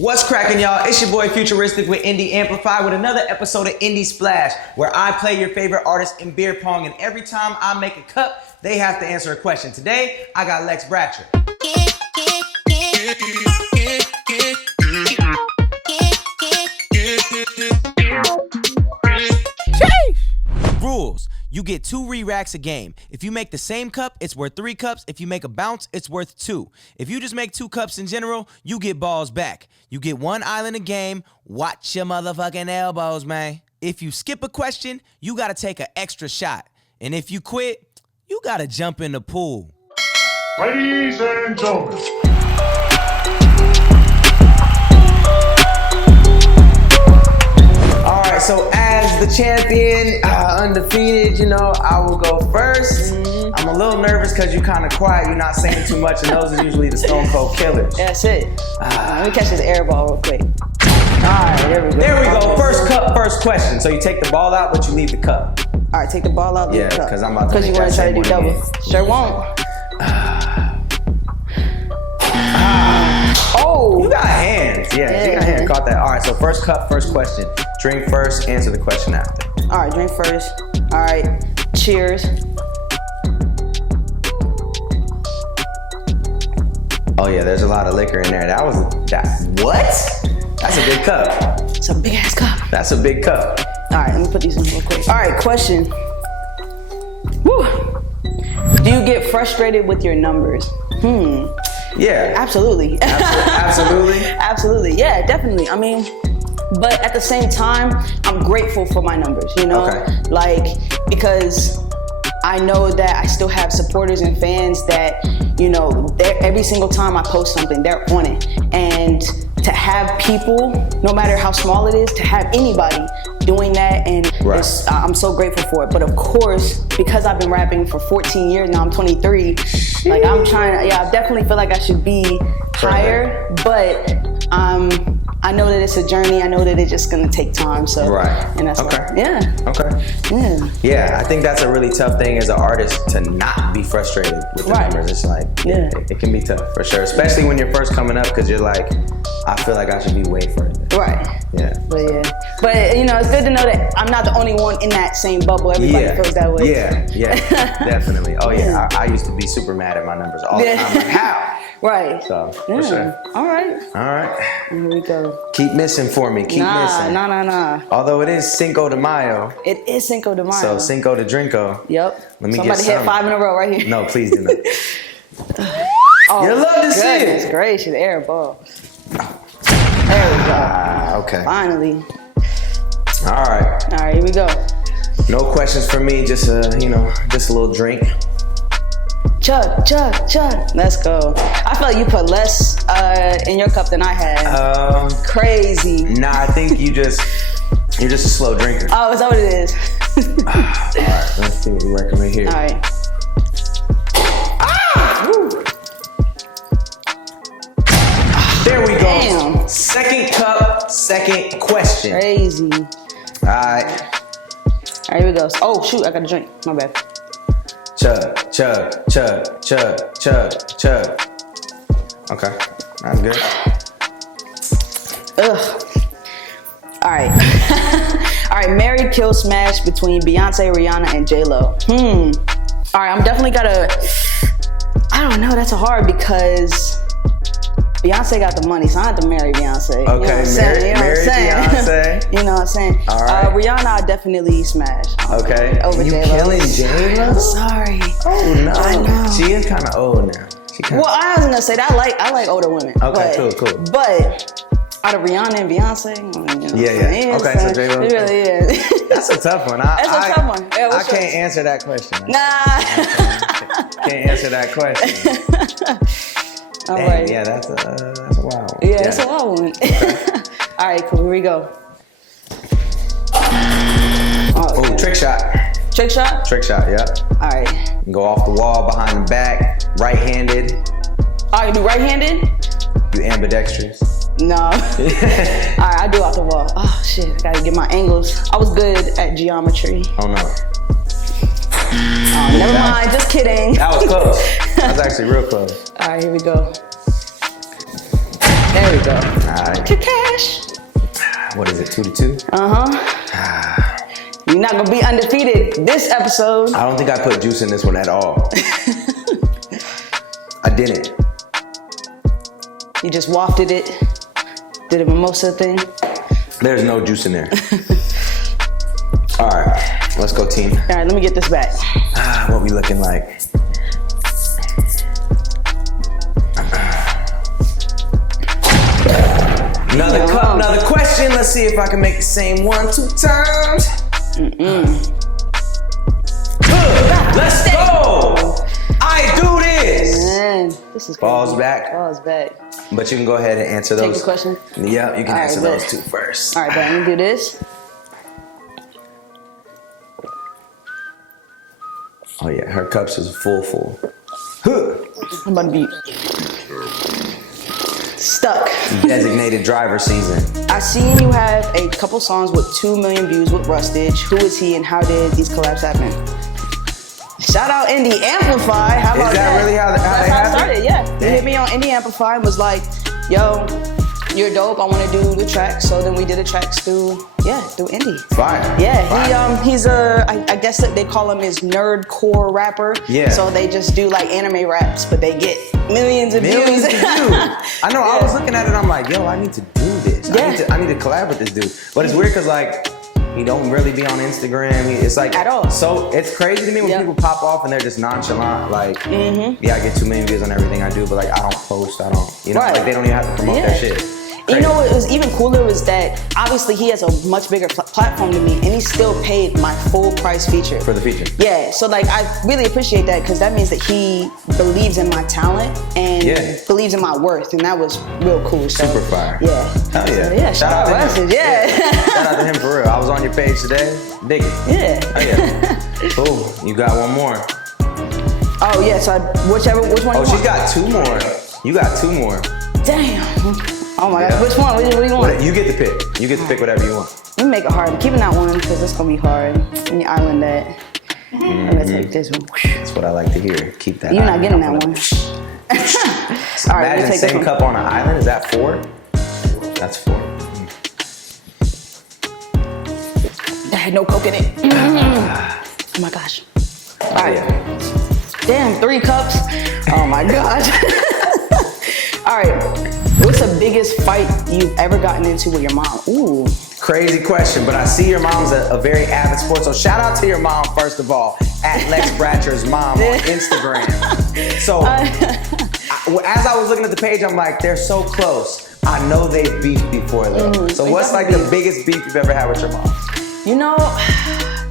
What's cracking, y'all? It's your boy Futuristic with IndieAmplify with another episode of Indie Splash, where I play your favorite artist in beer pong, and every time I make a cup, they have to answer a question. Today, I got Lex Bratcher. Rules. You get 2 re-racks a game. If you make the same cup, it's worth 3 cups. If you make a bounce, it's worth 2. If you just make 2 cups in general, you get balls back. You get 1 island a game. Watch your motherfucking elbows, man. If you skip a question, you gotta take an extra shot. And if you quit, you gotta jump in the pool. Ladies and gentlemen. Alright, so as the champion, undefeated, I will go first. I'm a little nervous because you're kind of quiet, you're not saying too much, and those are usually the Stone Cold Killers. That's it. Let me catch this air ball real quick. Alright, there we go. There we go, first cup, first question. So you take the ball out, but you leave the cup. Alright, take the ball out, leave the cup. Yeah, because I'm about to Because you want to try to do double. Sure won't. Oh! You got hands. Yeah, you got hands. Caught that. Alright, so first cup, first question. Drink first, answer the question after. Alright, drink first. Alright, cheers. Oh yeah, there's a lot of liquor in there. What? That's a big cup. It's a big ass cup. That's a big cup. Alright, let me put these in real quick. Alright, question. Woo! Do you get frustrated with your numbers? Yeah. Absolutely. Absolutely? Absolutely, yeah, definitely. I mean, but at the same time, I'm grateful for my numbers, Okay. Like, because I know that I still have supporters and fans that, every single time I post something, they're on it. And to have people, no matter how small it is, to have anybody doing that, and I'm so grateful for it. But of course, because I've been rapping for 14 years now, I'm 23, like I'm trying to, I definitely feel like I should be higher, but I know that it's a journey. I know that it's just gonna take time. So, and that's Yeah, I think that's a really tough thing as an artist, to not be frustrated with the numbers. It's like, it can be tough for sure, especially when you're first coming up, because you're like, I feel like I should be way further. Right. Yeah. But it's good to know that I'm not the only one in that same bubble. Everybody feels that way. Yeah, definitely. Oh yeah, I used to be super mad at my numbers all the time. Like, how? Right. So, for sure. All right. Here we go. Keep missing for me. Keep missing. Nah. Although it is Cinco de Mayo. It is Cinco de Mayo. So Cinco de Drinko. Yep. Let me Somebody hit 5 in a row right here. No, please do not. Oh, you love to see it. Goodness gracious, air ball. There we go. Okay. Finally. All right, here we go. No questions for me. Just a little drink. Chug. Let's go. I felt you put less in your cup than I had. Crazy. Nah, I think you're just a slow drinker. Oh, is that what it is? All right, let's see what we're working with here. All right. There we go. Damn. Second cup, second question. Crazy. All right. Here we go. Oh shoot, I got a drink. My bad. Chug. Okay, that's good. Ugh. All right. All right, marry, kill, smash between Beyonce, Rihanna, and J-Lo. All right, I'm definitely I don't know, that's hard because Beyonce got the money, so I have to marry Beyonce. Okay, marry Beyonce. You know what I'm saying? All right. Rihanna, I definitely smash. Okay. Over you J-Lo. Killing J-Lo? I'm sorry. Oh no. I know. She is kind of old now. Well, I was gonna say that I like older women. Okay, cool. But out of Rihanna and Beyonce, yeah. Okay, so J-Lo. It really is. That's a tough one. That's a tough one. Yeah, I can't answer that question. Nah. Can't answer that question. All Dang, right. yeah, that's a wild one. Yeah, that's a wild one. Okay. All right, cool. Here we go. Oh, trick shot. Trick shot? Trick shot, yeah. All right. Go off the wall, behind the back, right-handed. Oh, you do right-handed? You ambidextrous. No. All right, I do off the wall. Oh, shit. I gotta get my angles. I was good at geometry. Oh, no. Oh, never mind. Just kidding. That was close. That was actually real close. All right, here we go. There we go. Alright. Cash. What is it, 2-2? You're not gonna be undefeated this episode. I don't think I put juice in this one at all. I didn't. You just wafted it. Did a mimosa thing. There's no juice in there. All right, let's go, team. All right, let me get this back. What we looking like? Another cup, another question. Let's see if I can make the same one 2 times. Let's go. I do this. Man, this is crazy. Balls back. Balls back. But you can go ahead and answer those. Take the question? Yep, you can All answer right, those bet. 2 first. All right, but let me do this. Oh yeah, her cups is full. I'm about to be stuck. Designated driver season. I seen you have a couple songs with 2 million views with Rustage. Who is he and how did these collabs happen? Shout out IndieAmplify. How about that? Is that really how That's they how it happened? started, yeah. He Dang. hit me on IndieAmplify and was like, yo, you're dope, I wanna do the tracks. So then we did the tracks through Indie. Fire. Yeah, Fire. he's I guess that they call him his nerdcore rapper. Yeah. So they just do like anime raps, but they get millions of Millions views. of views. I know. I was looking at it. I'm like, yo, I need to do this. Yeah. I need to collab with this dude. But it's weird because like he don't really be on Instagram. It's like At all. So it's crazy to me when Yeah. people pop off and they're just nonchalant. Like, yeah, I get 2 million views on everything I do, but like I don't post. I don't. You know, Right. like they don't even have to promote Yeah. that shit. You know what was even cooler was that obviously he has a much bigger platform than me, and he still paid my full price feature. For the feature. Yeah, so like I really appreciate that because that means that he believes in my talent and believes in my worth, and that was real cool. So, Super fire. Yeah. Hell yeah. So, yeah. Shout out to him. Rustage. Yeah. Shout out to him for real. I was on your page today. Dig it. Yeah. Oh yeah. Cool. You got one more. Oh yeah. So which one? Oh, you she's want? got 2 more. You got 2 more. Damn. Oh my Yeah. God. Which one? What do you want? You get to pick. You get to pick whatever you want. Let me make it hard. I'm keeping that one because it's gonna be hard. Let me island that. I'm gonna take this one. That's what I like to hear. Keep that. You're not island getting up that on one. it. All right, let me Imagine take this same one. cup on an island. Is that 4? That's 4. I had no coke in it. Oh my gosh. All right. Yeah. Damn, 3 cups. Oh my gosh. All right. What's the biggest fight you've ever gotten into with your mom? Ooh. Crazy question, but I see your mom's a very avid sport. So shout out to your mom first of all, at Lex Bratcher's mom on Instagram. So as I was looking at the page, I'm like, they're so close. I know they've beefed before though. So what's like the biggest beef you've ever had with your mom? You know,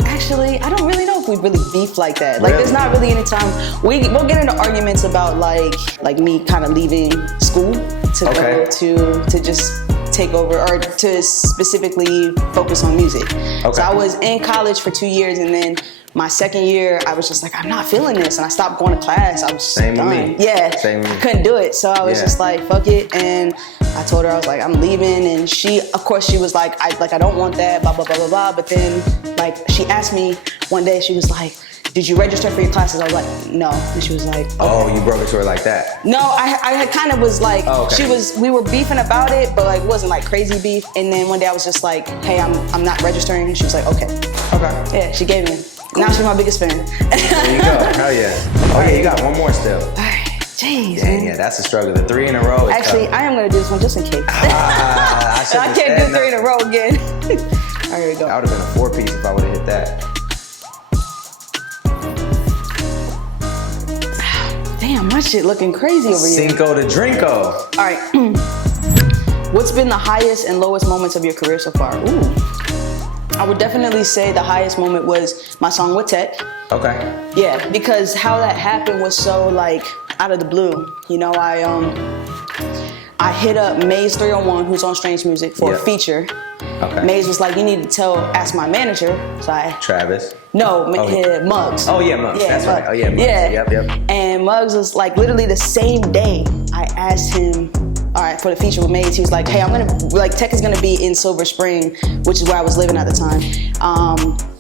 actually, I don't really know if we really beef like that. Like, Really? there's not really any time. We'll get into arguments about like me kind of leaving school to go to just take over or to specifically focus on music. Okay. So I was in college for 2 years, and then my second year, I was just like, I'm not feeling this, and I stopped going to class. I was Same with done. me. Yeah, Same with me. I couldn't do it, so I was Yeah. just like, fuck it, and I told her I was like, I'm leaving, and she, of course, she was like, I don't want that, blah blah blah blah blah. But then, like, she asked me one day, she was like, did you register for your classes? I was like, no, and she was like, okay. Oh, you broke it to her like that. No, I had kind of was like, Oh, okay. we were beefing about it, but like, it wasn't like crazy beef. And then one day I was just like, hey, I'm not registering. And she was like, okay. Okay. Yeah, she gave me. Now she's my biggest fan. There you go. Hell yeah. Oh yeah, you got one more still. Jeez. Dang, yeah, that's a struggle. The 3 in a row is Actually, tough. I am gonna do this one just in case. I I can't do 3 in a row again. All right, here we go. That would have been a 4-piece if I would have hit that. Damn, my shit looking crazy over here. Cinco de Drinko. All right. What's been the highest and lowest moments of your career so far? Ooh. I would definitely say the highest moment was my song with Tech. Okay. Yeah, because how that happened was so like out of the blue. You know, I hit up Maze 301, who's on Strange Music, for a feature. Okay. Maze was like, you need to ask my manager. So Travis. Muggs. Oh yeah, Muggs. That's right. Oh yeah, Muggs. Yeah. Yep. And Muggs was like, literally the same day I asked him, all right, for the feature with Maze, he was like, hey, Tech is gonna be in Silver Spring, which is where I was living at the time.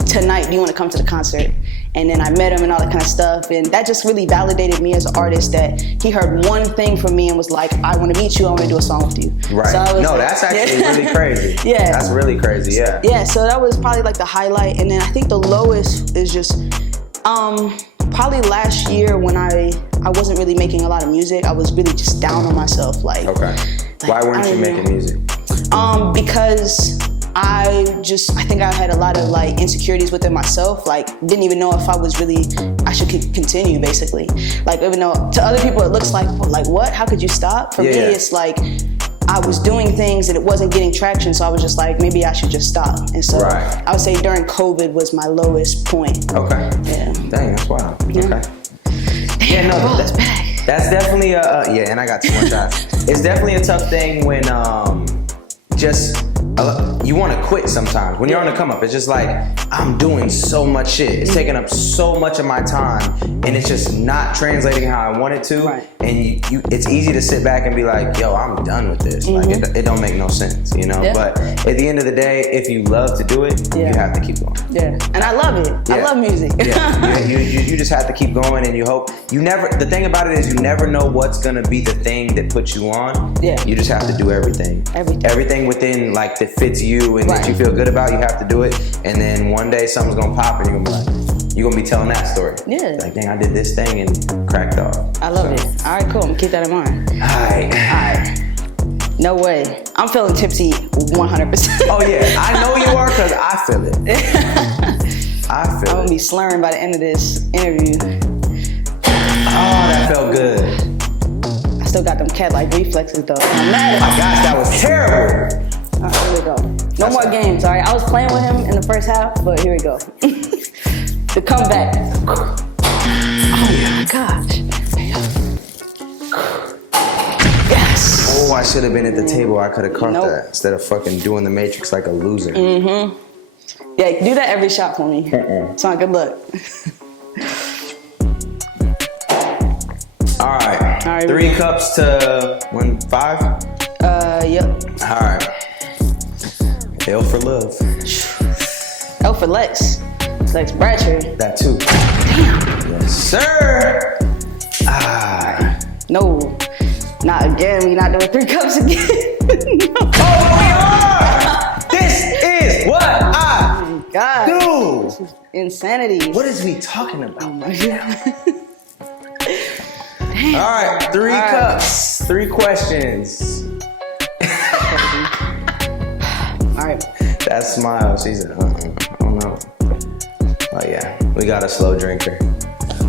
Tonight, do you wanna come to the concert? and then I met him and all that kind of stuff, and that just really validated me as an artist, that he heard one thing from me and was like, I want to meet you, I want to do a song with you. Right. So no, that's actually really crazy. Yeah. That's really crazy, yeah. Yeah, so that was probably like the highlight, and then I think the lowest is just probably last year when I wasn't really making a lot of music. I was really just down on myself, like. Okay. Why weren't you making music? Because I think I had a lot of like insecurities within myself, like didn't even know if I should continue, basically. Like, even though to other people it looks like what? How could you stop? For me, it's like I was doing things and it wasn't getting traction, so I was just like, maybe I should just stop. And so I would say during COVID was my lowest point. Okay. Yeah. Dang, that's wild. Yeah. Okay. Yeah, no, that's bad. That's definitely and I got too much shots. It's definitely a tough thing when you want to quit sometimes. When you're on the come up, it's just like, I'm doing so much shit. It's taking up so much of my time, and it's just not translating how I want it to. Right. And it's easy to sit back and be like, yo, I'm done with this. Like, it don't make no sense, you know? Yeah. But at the end of the day, if you love to do it, you have to keep going. Yeah, and I love it. I love music. Yeah, you just have to keep going, and you hope. The thing about it is you never know what's gonna be the thing that puts you on. Yeah. You just have to do everything. Everything within, like, that fits you and that you feel good about, you have to do it. And then one day something's gonna pop and you're gonna be like, you're gonna be telling that story. Yeah. Like, dang, I did this thing and cracked off. I love it. All right, cool. I'm gonna keep that in mind. All right. No way. I'm feeling tipsy 100%. Oh yeah, I know you are, because I feel it. I'm gonna be slurring by the end of this interview. Oh, that felt good. I still got them cat-like reflexes though. I'm mad at my gosh, that was terrible. All right, here we go. No more games, all right? I was playing with him in the first half, but here we go. The comeback. Oh my gosh. Yes. Oh, I should have been at the table. I could have caught that instead of fucking doing the Matrix like a loser. Yeah, do that every shot for me. It's not good luck. All right. 3 cups to 5? Yep. All right. L for love. L for Lex. Lex Bratcher. That too. Damn. Yes, sir. No. Not again. We not doing 3 cups again. No. Oh, we are! This is what I do. This is insanity. What is we talking about? Oh my God. All right, 3 cups, 3 questions. All right. That smile, she said, I don't know. Oh yeah, we got a slow drinker.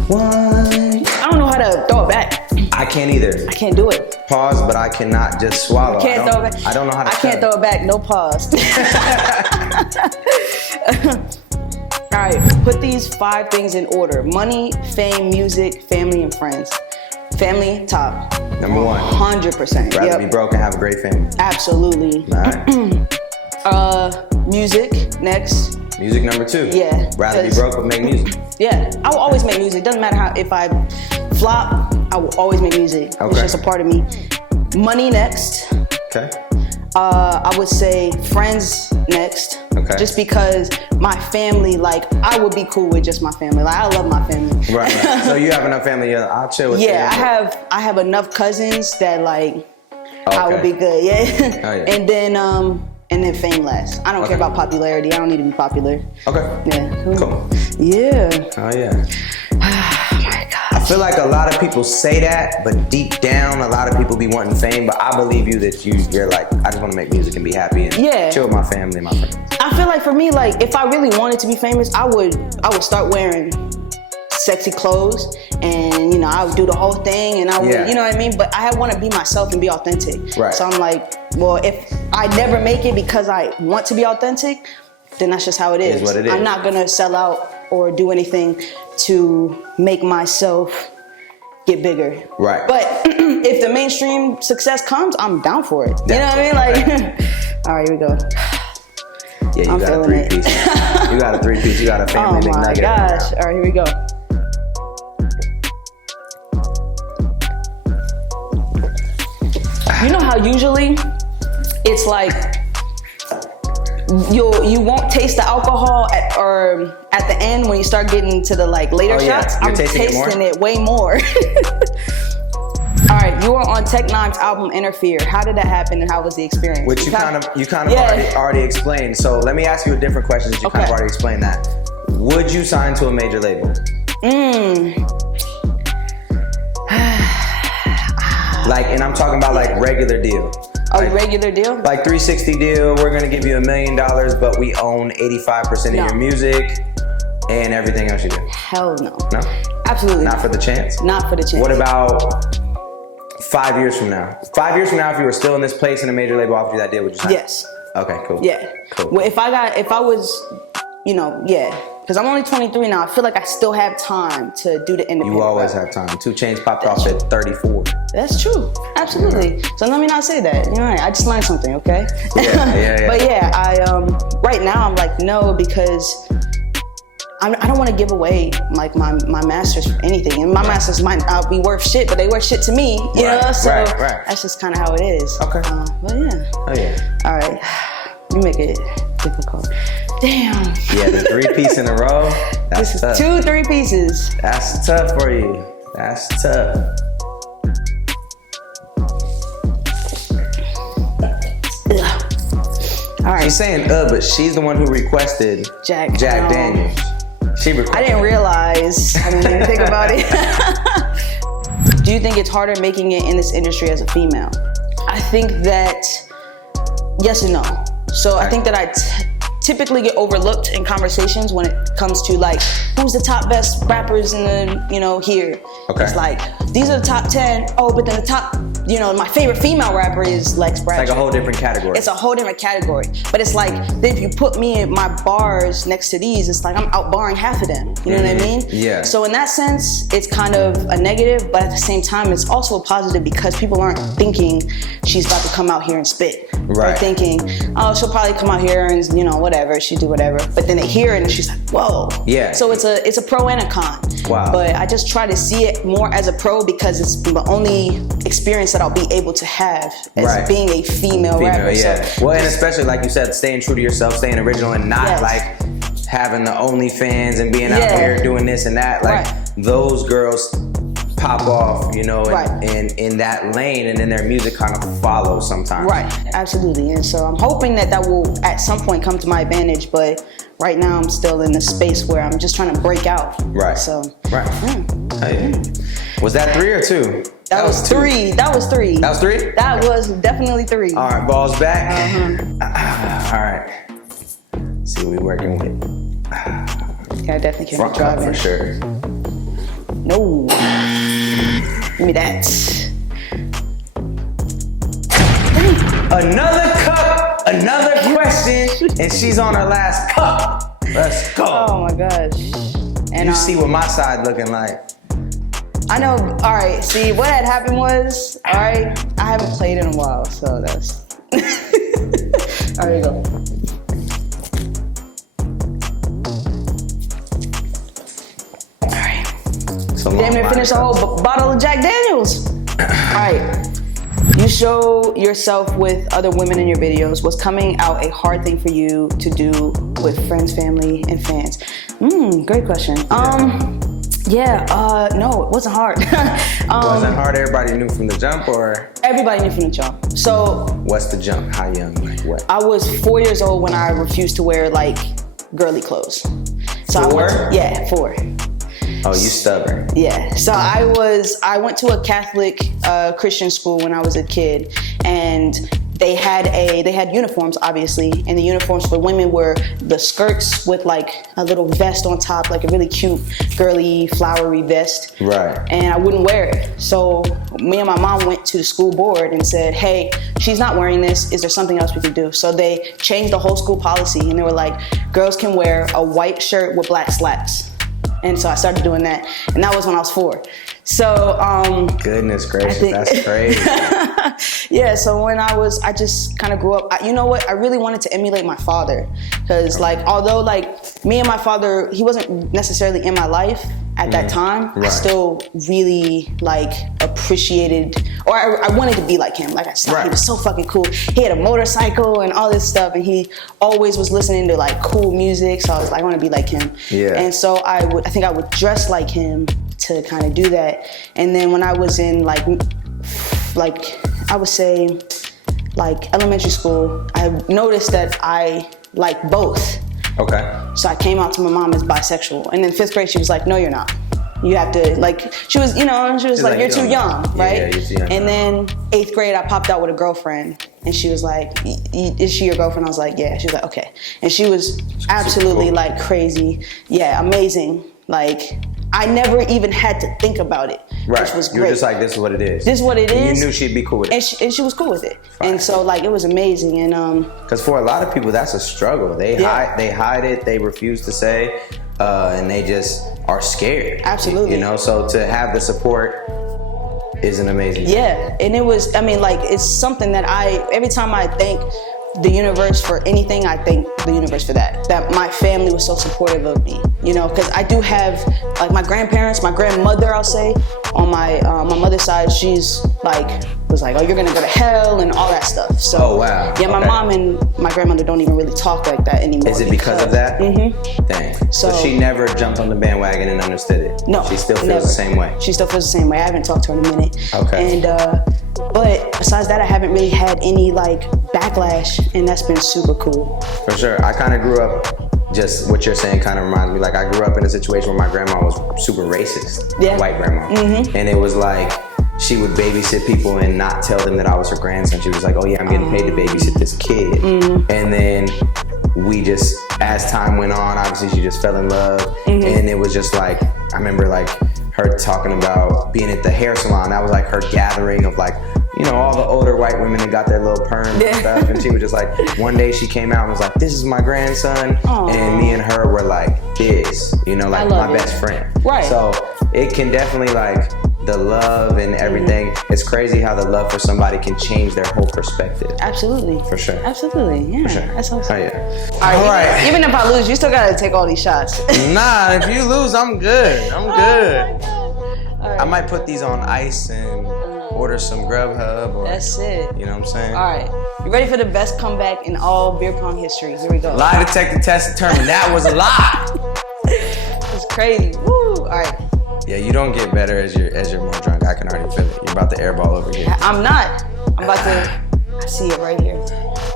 One. I don't know how to throw it back. I can't either. I can't do it. Pause, but I cannot just swallow. I can't throw it back. I don't know how to. I can't throw it back. No pause. All right, put these 5 things in order: money, fame, music, family, and friends. Family, top. Number 1. 100%. Rather be broke and have a great family. Absolutely. All right. Music, next. Music, number 2. Yeah. Rather be broke but make music. Yeah, I will always make music. Doesn't matter how, if I flop, I will always make music. Okay. It's just a part of me. Money next. Okay. I would say friends next. Okay. Just because my family, like, I would be cool with just my family. Like, I love my family. Right. So you have enough family. I'll chill with. Yeah, I have enough cousins that, like, I would be good. Yeah. Oh, yeah. And then fame last. I don't care about popularity. I don't need to be popular. Okay. Yeah. Cool. Yeah. Oh yeah. Oh my God. I feel like a lot of people say that, but deep down, a lot of people be wanting fame. But I believe you that you're like, I just want to make music and be happy and chill with my family and my friends. I feel like for me, like, if I really wanted to be famous, I would start wearing sexy clothes, and you know, I would do the whole thing, and I would, you know what I mean? But I want to be myself and be authentic. Right. So I'm like, well, if I never make it because I want to be authentic, then that's just how it is. It is what it is. I'm not gonna sell out or do anything to make myself get bigger. Right. But if the mainstream success comes, I'm down for it. You know what I mean? Like, all right, here we go. Yeah, you got a 3-piece. You got a 3-piece. You got a family McNugget. Oh my gosh. All right, here we go. You know how usually it's like you won't taste the alcohol at the end when you start getting to the like later shots. You're I'm tasting it way more. All right, you were on Tech Nine's album Interfere. How did that happen and how was the experience? Which you kind of already explained. So let me ask you a different question that you kind of already explained that. Would you sign to a major label? Like, and I'm talking about like regular deal. A regular deal? Like 360 deal, we're gonna give you $1 million, but we own 85% of your music and everything else you do. Hell no. No? Absolutely not. For the chance? Not for the chance. What about 5 years from now? 5 years from now, if you were still in this place and a major label offered you that deal, would you sign? Yes. Okay, cool. Yeah. Cool. Well, if I was, you know, because I'm only 23 now, I feel like I still have time to do the independent. You always have time. 2 Chainz popped off at 34. That's true. Absolutely. So let me not say that. You know, I just learned something, okay? Yeah. But yeah, I right now I'm like, no, because I don't want to give away like my masters for anything, and my masters might not be worth shit, but they worth shit to me, you know. So that's just kind of how it is. Okay. But yeah. Oh yeah. All right. You make it difficult. Damn. Yeah, the 3-piece in a row. That's tough. 2 3-pieces. That's tough for you. That's tough. All right. She's saying but she's the one who requested Jack Daniels. She requested. I didn't realize. I didn't even think about it. Do you think it's harder making it in this industry as a female? I think that yes and no. So I think that I typically get overlooked in conversations when it comes to like who's the top best rappers in the, you know, here. Okay. It's like these are the top 10. Oh, but then the top, you know, my favorite female rapper is Lex Bratcher. It's like a whole different category. It's a whole different category. But it's like if you put me in my bars next to these, it's like I'm outbarring half of them. You know what I mean? Yeah. So in that sense, it's kind of a negative, but at the same time, it's also a positive because people aren't thinking she's about to come out here and spit. Right. They're thinking, oh, she'll probably come out here and, you know, whatever, she do whatever. But then they hear it and she's like, whoa. Yeah. So it's a pro and a con. Wow. But I just try to see it more as a pro because it's the only experience that I'll be able to have as being a female rapper. Yeah. So, well, and especially like you said, staying true to yourself, staying original, and not like having the OnlyFans and being out here doing this and that. Like those girls pop off, you know, in that lane, and then their music kind of follows sometimes. Right. Absolutely. And so I'm hoping that will at some point come to my advantage, but right now I'm still in a space where I'm just trying to break out. Right. So. Right. Was that 3 or 2? That was 3. That was 3. That was 3? That was definitely 3. All right, balls back. All right. Let's see what we working with. Yeah, I definitely can't drive for sure. No. Give me that. Another cup, another question, and she's on her last cup. Let's go. Oh my gosh. And you see what my side looking like. I know, all right, see, what had happened was, all right, I haven't played in a while, so that's, all right, here you go. All right. Damn near finished a whole bottle of Jack Daniels. All right. You show yourself with other women in your videos. Was coming out a hard thing for you to do with friends, family, and fans? Great question. No, it wasn't hard. Wasn't hard? Everybody knew from the jump, or? Everybody knew from the jump. So. What's the jump? How young? Like what? I was 4 years old when I refused to wear like girly clothes. So 4? 4. Oh, you stubborn. Yeah. So I went to a Catholic Christian school when I was a kid, and they had uniforms, obviously, and the uniforms for women were the skirts with like a little vest on top, like a really cute, girly, flowery vest. Right. And I wouldn't wear it. So me and my mom went to the school board and said, hey, she's not wearing this. Is there something else we could do? So they changed the whole school policy, and they were like, girls can wear a white shirt with black slacks. And so I started doing that, and that was when I was 4. So, goodness gracious, that's crazy. Yeah, so when I just kind of grew up, you know what, I really wanted to emulate my father, because like, although like me and my father, he wasn't necessarily in my life at that time, I still really like appreciated, or I wanted to be like him. Like I said, he was so fucking cool. He had a motorcycle and all this stuff, and he always was listening to like cool music. So I was like, I want to be like him. Yeah. And so I think I would dress like him to kind of do that. And then when I was in like I would say like elementary school, I noticed that I like both. Okay. So I came out to my mom as bisexual. And in 5th grade, she was like, no, you're not. You have to, like, she was like, you're too young, right? Yeah, you're too young. And then 8th grade, I popped out with a girlfriend. And she was like, is she your girlfriend? I was like, yeah. She was like, okay. And she was absolutely cool. Like crazy. Yeah, amazing. Like, I never even had to think about it, which was great. You were just like, this is what it is. This is what it is. And you knew she'd be cool with it. And she was cool with it. Fine. And so, like, it was amazing. And because for a lot of people, that's a struggle. They hide it. They refuse to say, and they just are scared. Absolutely. You know, so to have the support is an amazing thing. Yeah, and it was, I mean, like, it's something that every time I thank the universe for anything, I thank the universe for that. That my family was so supportive of me, you know, because I do have, like, my grandparents, my grandmother, I'll say, on my mother's side, she's like, was like, oh, you're gonna go to hell and all that stuff. So, oh, wow. Yeah, my mom and my grandmother don't even really talk like that anymore. Is it because of that? Mm-hmm. Dang. So she never jumped on the bandwagon and understood it? No. She still feels the same way? She still feels the same way. I haven't talked to her in a minute. Okay. And, but besides that, I haven't really had any like backlash, and that's been super cool. For sure. I kind of grew up, just what you're saying kind of reminds me, like I grew up in a situation where my grandma was super racist, white grandma. Mm-hmm. And it was like, she would babysit people and not tell them that I was her grandson. She was like, oh yeah, I'm getting paid to babysit this kid. Mm-hmm. And then we just, as time went on, obviously she just fell in love. Mm-hmm. And it was just like, I remember like her talking about being at the hair salon. That was like her gathering of like, you know, all the older white women that got their little perms and stuff. And she was just like, one day she came out and was like, this is my grandson. Aww. And me and her were like this, you know, like my best friend. Right. So it can definitely like, the love and everything. Mm-hmm. It's crazy how the love for somebody can change their whole perspective. Absolutely. For sure. Absolutely, yeah. For sure. That's awesome. Oh, yeah. All right. Even if I lose, you still gotta take all these shots. Nah, if you lose, I'm good. I'm good. All right. I might put these on ice and order some Grubhub. Or, that's it. You know what I'm saying? All right. You ready for the best comeback in all beer pong history? Here we go. Lie detector test determined that was a lie. It's crazy. Woo. All right. Yeah, you don't get better as you're more drunk. I can already feel it. You're about to airball over here. I'm not. I'm about to. I see it right here.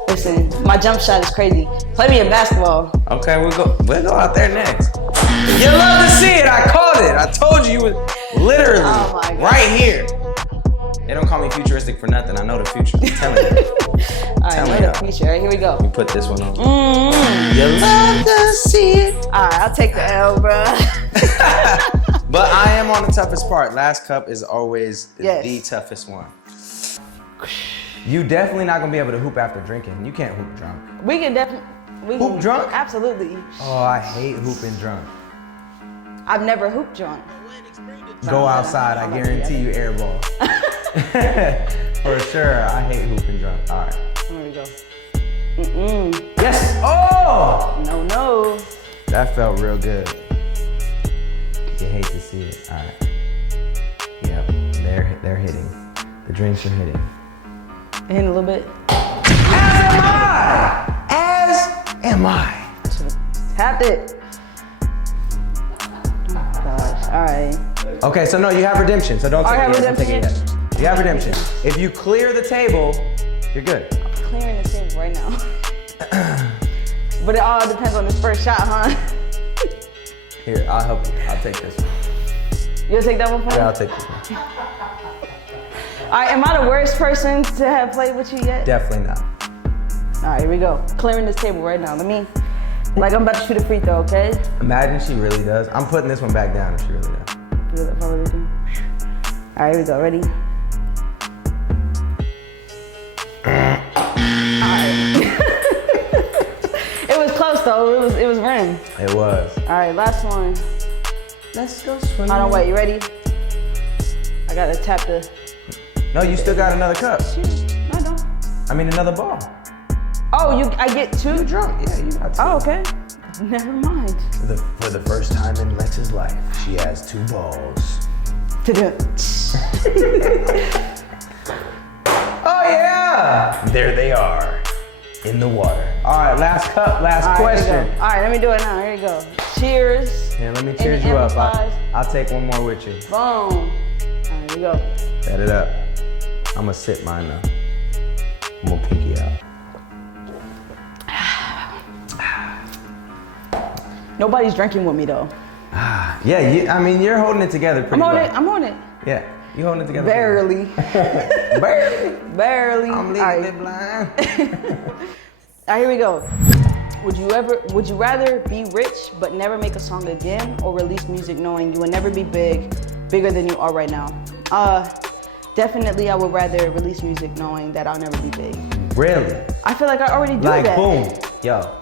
Listen, my jump shot is crazy. Play me in basketball. Okay, we'll go out there next. You love to see it. I called it. I told you it was literally right here. They don't call me futuristic for nothing. I know the future. I'm telling you. All right, know the future. All right, here we go. You put this one on. Mm-hmm. You love to see it. All right, I'll take the L, bro. But I am on the toughest part. Last cup is always the toughest one. You definitely not gonna be able to hoop after drinking. You can't hoop drunk. We can definitely hoop drunk. Absolutely. Oh, I hate hooping drunk. I've never hooped drunk. Go outside. I guarantee you airball. For sure. I hate hooping drunk. All right. Here we go. Mm-mm. Yes. Oh. No. That felt real good. You hate to see it. All right. Yep. They're hitting. The drinks are hitting. Hitting a little bit. As am I. Tapped it. Oh my gosh. All right. Okay, so no, you have redemption, so don't take it yet. You have redemption. If you clear the table, you're good. I'm clearing the table right now. But it all depends on this first shot, huh? Here, I'll help you. I'll take this one. You'll take that one for me? Yeah, I'll take this one. All right, am I the worst person to have played with you yet? Definitely not. All right, here we go. Clearing this table right now. I'm about to shoot a free throw, okay? Imagine she really does. I'm putting this one back down if she really does. All right, here we go. Ready? It was close though. It was rim. It was. All right, last one. Let's go swimming. Hold on, wait. You ready? I gotta tap the. No, you still got another cup. Shoot. No, I don't. I mean another ball. Oh, I get two? You drunk? Yeah, you got two. Oh, okay. Never mind. For the first time in Lex's life, she has 2 balls. Oh yeah! There they are, in the water. All right, last cup, last question. All right, let me do it now. Here you go. Cheers. Yeah, let me cheers you up. I'll take one more with you. Boom. All right, here you go. Set it up. I'm gonna sip mine now. I'm gonna pinky out. Nobody's drinking with me though. Yeah, I mean, you're holding it together pretty well. I'm on it. Yeah, you holding it together. Barely. Barely. I'm leaving it blind. All right, here we go. Would you rather be rich but never make a song again, or release music knowing you will never be bigger than you are right now? Definitely I would rather release music knowing that I'll never be big. Really? I feel like I already do that. Like boom, yo,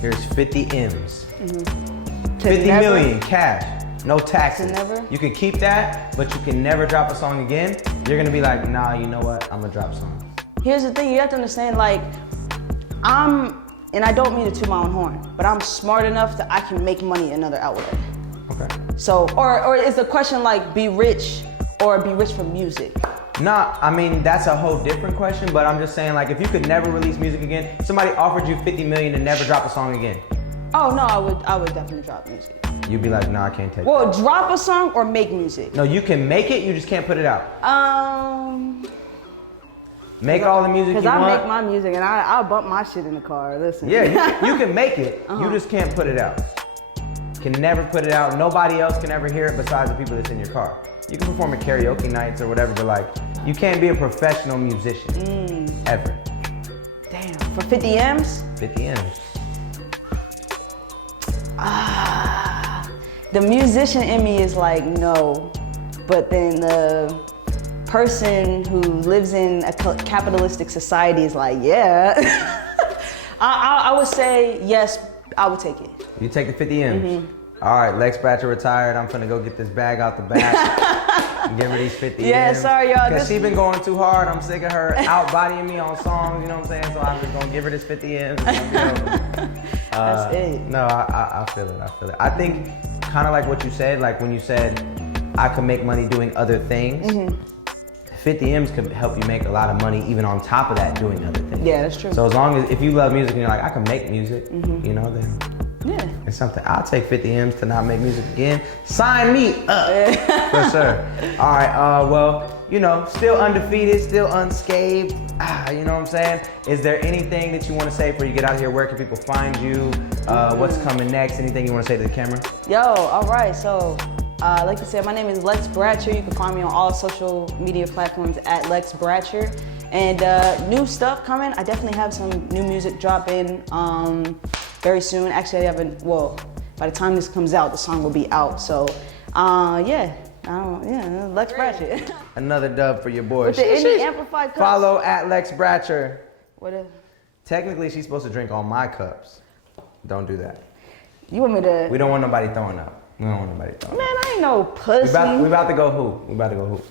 here's 50 M's. 50 never- million cash, no taxes. To never? You can keep that, but you can never drop a song again. You're gonna be like, nah, you know what? I'm gonna drop songs. Here's the thing, you have to understand, like, and I don't mean to toot my own horn, but I'm smart enough that I can make money another outlet. Okay. So, or is the question like be rich or be rich from music? Nah, I mean, that's a whole different question, but I'm just saying, like, if you could never release music again, somebody offered you 50 million to never drop a song again. Oh no, I would definitely drop music. You'd be like, nah, I can't take it. Well, drop a song or make music? No, you can make it, you just can't put it out. Make all the music you want. Because I make my music and I'll bump my shit in the car, listen. Yeah, you can make it, you just can't put it out. Can never put it out. Nobody else can ever hear it besides the people that's in your car. You can perform at karaoke nights or whatever, but like, you can't be a professional musician, ever. Damn, for 50 M's? 50 M's. The musician in me is like, no. But then the person who lives in a capitalistic society is like, yeah. I would say, yes, I would take it. You take the 50 M's. All right, Lex Bratcher retired. I'm finna go get this bag out the back and give her these 50 M's. Yeah, sorry, y'all. Because she been going too hard. I'm sick of her outbodying me on songs, you know what I'm saying? So I'm just gonna give her this 50 M's. That's it. No, I feel it, I think kind of like what you said, like when you said, I could make money doing other things. 50 M's could help you make a lot of money even on top of that doing other things. Yeah, that's true. So as long as, if you love music and you're like, I can make music, you know, then yeah, it's something. I'll take 50 M's to not make music again. Sign me up, for sure. All right, well, you know, still undefeated, still unscathed, you know what I'm saying? Is there anything that you want to say before you get out of here? Where can people find you? What's coming next? Anything you want to say to the camera? Yo, all right, so like you said, my name is Lex Bratcher. You can find me on all social media platforms at Lex Bratcher. And new stuff coming. I definitely have some new music dropping very soon. Actually, by the time this comes out, the song will be out. So, yeah, Lex Bratcher. Another dub for your boy. With the IndieAmplify cups. Follow at Lex Bratcher. What is? Technically, she's supposed to drink all my cups. Don't do that. You want me to? We don't want nobody throwing up. We don't want nobody throwing up. Man, I ain't no pussy. We about to go hoop. We about to go hoop.